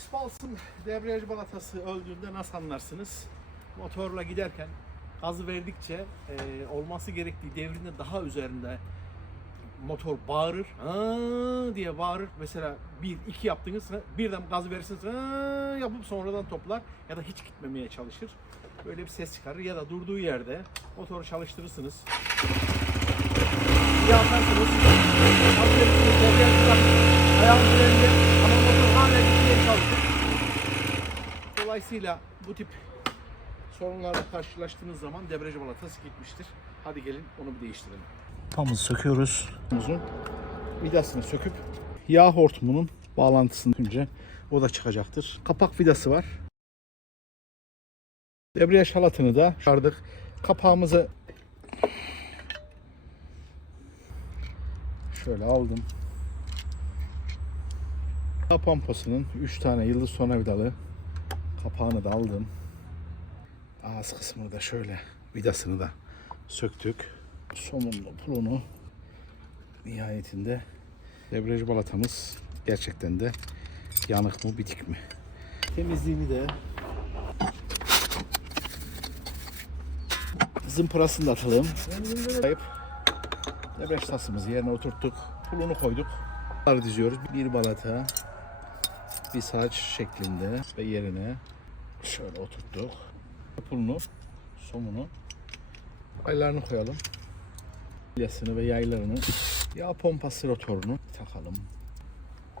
X-Pulse'ın debriyaj balatası öldüğünde nasıl anlarsınız? Motorla giderken gazı verdikçe e, olması gerektiği devrinde daha üzerinde motor bağırır. Diye bağırır. Mesela bir iki yaptınız birden gazı verirsiniz. Aa yapıp sonradan toplar ya da hiç gitmemeye çalışır. Böyle bir ses çıkarır ya da durduğu yerde motoru çalıştırırsınız. Bir anlarsınız. Gaz verirsiniz, ama motor hala gitmeye çalışır. Dolayısıyla bu tip sorunlarla karşılaştığınız zaman debriyaj balatası gitmiştir. Hadi gelin onu bir değiştirelim. Pamızı söküyoruz. Vidasını söküp yağ hortumunun bağlantısını önce o da çıkacaktır. Kapak vidası var. Debriyaj halatını da çıkardık. Kapağımızı şöyle aldım. Yağ pompasının 3 tane yıldız tornavidalı kapağını da aldım. Ağız kısmını da şöyle vidasını da söktük. Somunlu pulunu nihayetinde debriyaj balatamız gerçekten de yanık mı bitik mi? Temizliğini de zımparasını da atalım. Kayıp debriyaj tasımızı yerine oturttuk. Pulunu koyduk. Bunları diziyoruz. Bir balata bir saç şeklinde ve yerine şöyle oturttuk. Pulunu, somunu aylarını koyalım. Yasını ve yaylarını yağ pompası rotorunu takalım.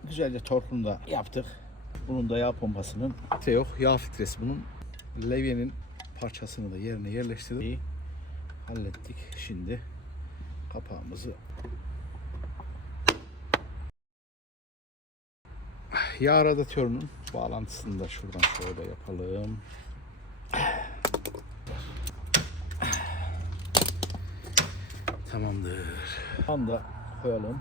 Güzelce torkunu da yaptık. Bunun da yağ pompasının filtre yok. Yağ filtresi bunun. Levyenin parçasını da yerine yerleştirdik. İyi. Hallettik. Şimdi kapağımızı yağ radyatörünün bağlantısını da şuradan şöyle yapalım. Tamamdır. Anda koyalım.